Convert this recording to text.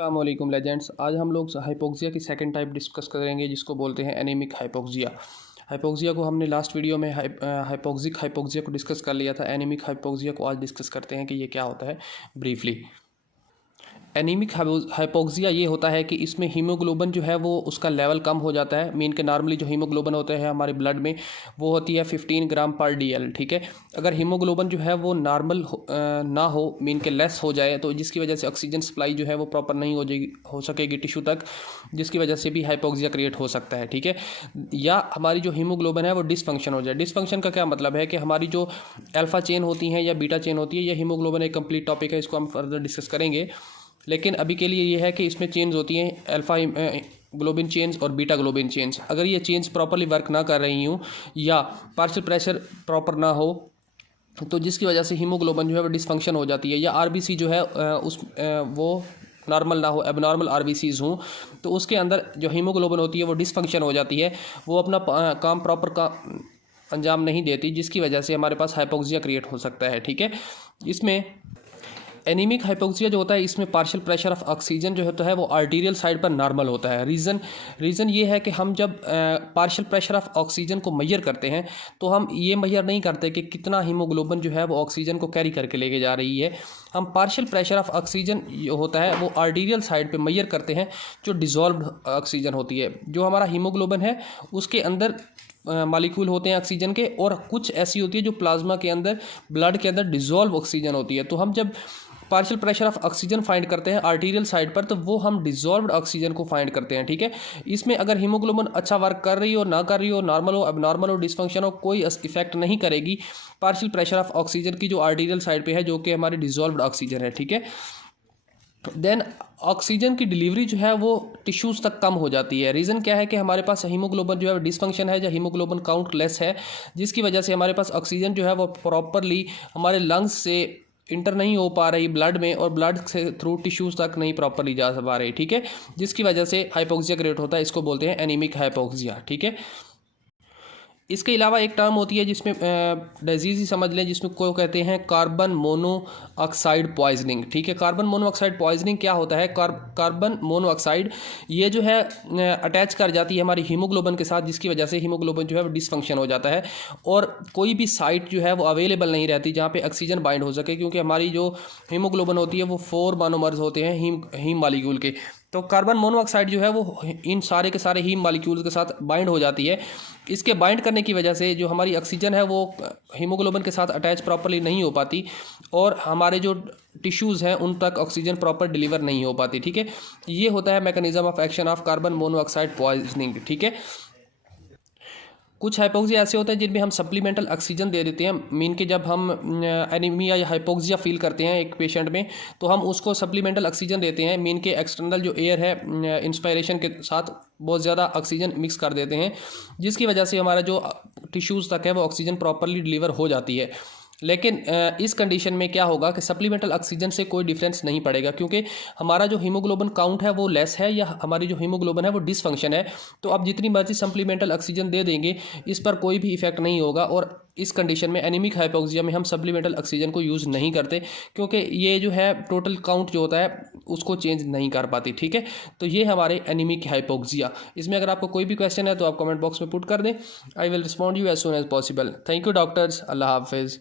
अस्सलाम वालेकुम लेजेंड्स। आज हम लोग हाइपोक्सिया की सेकंड टाइप डिस्कस करेंगे जिसको बोलते हैं एनीमिक हाइपोक्सिया। हाइपोक्सिया को हमने लास्ट वीडियो में हाइपोक्सिक हाइपोक्सिया को डिस्कस कर लिया था। एनीमिक हाइपोक्सिया को आज डिस्कस करते हैं कि ये क्या होता है ब्रीफली। एनीमिक हाइपोक्सिया ये होता है कि इसमें हीमोग्लोबिन जो है वो उसका लेवल कम हो जाता है। मीन के नॉर्मली जो हीमोग्लोबिन होते हैं हमारे ब्लड में वो होती है 15 ग्राम पर DL। ठीक है, अगर हीमोग्लोबिन जो है वो नॉर्मल ना हो, मीन के लेस हो जाए, तो जिसकी वजह से ऑक्सीजन सप्लाई जो है वो प्रॉपर नहीं हो सकेगी टिश्यू तक, जिसकी वजह से भी हाइपोक्सिया क्रिएट हो सकता है। ठीक है, या हमारी जो हीमोग्लोबिन है वो डिसफंक्शन हो जाए। डिसफंक्शन का क्या मतलब है कि हमारी जो अल्फा चेन होती हैं या बीटा चेन होती है, या हीमोग्लोबिन एक कंप्लीट टॉपिक है, इसको हम फर्दर डिस्कस करेंगे। लेकिन अभी के लिए ये है कि इसमें चेन्स होती हैं अल्फा ग्लोबिन चेन्स और बीटा ग्लोबिन चेन्स। अगर ये चेन्स प्रॉपरली वर्क ना कर रही हूँ या पार्शियल प्रेशर प्रॉपर ना हो, तो जिसकी वजह से हीमोग्लोबिन जो है वो डिसफंक्शन हो जाती है, या RBC जो है वो नॉर्मल ना हो, एबनॉर्मल RBCs हों, तो उसके अंदर जो हीमोग्लोबिन होती है वो डिसफंक्शन हो जाती है, वो अपना काम प्रॉपर का अंजाम नहीं देती, जिसकी वजह से हमारे पास हाइपोक्सिया क्रिएट हो सकता है। ठीक है, इसमें एनीमिक हाइपोक्सिया जो होता है इसमें पार्शियल प्रेशर ऑफ ऑक्सीजन जो होता है वो आर्टीरियल साइड पर नॉर्मल होता है। रीज़न ये है कि हम जब पार्शियल प्रेशर ऑफ ऑक्सीजन को मेजर करते हैं तो हम ये मेजर नहीं करते कि कितना हीमोग्लोबिन जो है वो ऑक्सीजन को कैरी करके लेके जा रही है। हम पार्शियल प्रेशर ऑफ ऑक्सीजन जो होता है वो आर्टीरियल साइड पे मेजर करते हैं, जो डिज़ोल्व्ड ऑक्सीजन होती है। जो हमारा हीमोग्लोबिन है उसके अंदर मालिक्यूल होते हैं ऑक्सीजन के, और कुछ ऐसी होती है जो प्लाज्मा के अंदर, ब्लड के अंदर डिज़ोल्व ऑक्सीजन होती है। तो हम जब partial pressure of oxygen find करते हैं आर्टीरियल साइड पर, तो वो हम डिज़ोल्व्ड ऑक्सीजन को फाइंड करते हैं। ठीक है, इसमें अगर हीमोग्लोबिन अच्छा वर्क कर रही हो ना कर रही हो, नॉर्मल हो एबनॉर्मल हो डिसफंक्शन हो, कोई इफेक्ट नहीं करेगी पार्शियल प्रेशर ऑफ ऑक्सीजन की जो आर्टीरियल साइड पे है, जो कि हमारी डिज़ोल्व्ड ऑक्सीजन है। ठीक है, देन ऑक्सीजन की डिलीवरी जो है वो टिश्यूज़ तक कम हो जाती है। रीज़न क्या है कि हमारे पास हीमोग्लोबिन जो है डिसफंक्शन है, या हीमोग्लोबिन काउंट लेस है, जिसकी वजह से हमारे पास ऑक्सीजन जो है वो प्रॉपरली हमारे लंग्स से इंटर नहीं हो पा रही ब्लड में, और ब्लड से थ्रू टिश्यूज़ तक नहीं प्रॉपरली जा पा रही। ठीक है, जिसकी वजह से हाइपोक्सिया क्रिएट होता है, इसको बोलते हैं एनीमिक हाइपोक्सिया। ठीक है, इसके अलावा एक टर्म होती है जिसमें डिजीज़ ही समझ लें, जिसमें को कहते हैं कार्बन मोनोऑक्साइड पॉइजनिंग। ठीक है, कार्बन मोनोऑक्साइड पॉइजनिंग क्या होता है? कार्बन मोनोऑक्साइड ये जो है अटैच कर जाती है हमारी हीमोग्लोबिन के साथ, जिसकी वजह से हीमोग्लोबिन जो है वो डिसफंक्शन हो जाता है, और कोई भी साइट जो है वो अवेलेबल नहीं रहती जहाँ पे ऑक्सीजन बाइंड हो सके, क्योंकि हमारी जो हीमोग्लोबिन होती है वो 4 मोनोमर्स होते हैं हीम मालिक्यूल के। तो कार्बन मोनोऑक्साइड जो है वो इन सारे के सारे हीम मालिक्यूल्स के साथ बाइंड हो जाती है। इसके बाइंड करने की वजह से जो हमारी ऑक्सीजन है वो हीमोग्लोबिन के साथ अटैच प्रॉपरली नहीं हो पाती, और हमारे जो टिश्यूज़ हैं उन तक ऑक्सीजन प्रॉपर डिलीवर नहीं हो पाती। ठीक है, ये होता है mechanism of action of carbon monoxide poisoning. ठीक है, कुछ हाइपोक्सिया ऐसे होते हैं जिनमें हम सप्लीमेंटल ऑक्सीजन दे देते हैं। मीन के जब हम एनीमिया या हाइपोक्सिया फील करते हैं एक पेशेंट में, तो हम उसको सप्लीमेंटल ऑक्सीजन देते हैं। मीन के एक्सटर्नल जो एयर है इंस्पायरेशन के साथ बहुत ज़्यादा ऑक्सीजन मिक्स कर देते हैं, जिसकी वजह से हमारा जो टिश्यूज़ तक है वो ऑक्सीजन प्रॉपरली डिलीवर हो जाती है। लेकिन इस कंडीशन में क्या होगा कि सप्लीमेंटल ऑक्सीजन से कोई डिफरेंस नहीं पड़ेगा, क्योंकि हमारा जो हीमोग्लोबिन काउंट है वो लेस है, या हमारी जो हीमोग्लोबिन है वो डिसफंक्शन है। तो आप जितनी मर्जी सप्लीमेंटल ऑक्सीजन दे देंगे, इस पर कोई भी इफेक्ट नहीं होगा। और इस कंडीशन में एनीमिक हाइपोक्सिया में हम सप्लीमेंटल ऑक्सीजन को यूज़ नहीं करते, क्योंकि ये जो है टोटल काउंट जो होता है उसको चेंज नहीं कर पाती। ठीक है, तो ये हमारे एनीमिक हाइपोक्सिया। इसमें अगर आपको कोई भी क्वेश्चन है तो आप कमेंट बॉक्स में पुट कर दें। I will respond you as soon as possible. Thank you doctors. अल्लाह हाफिज़।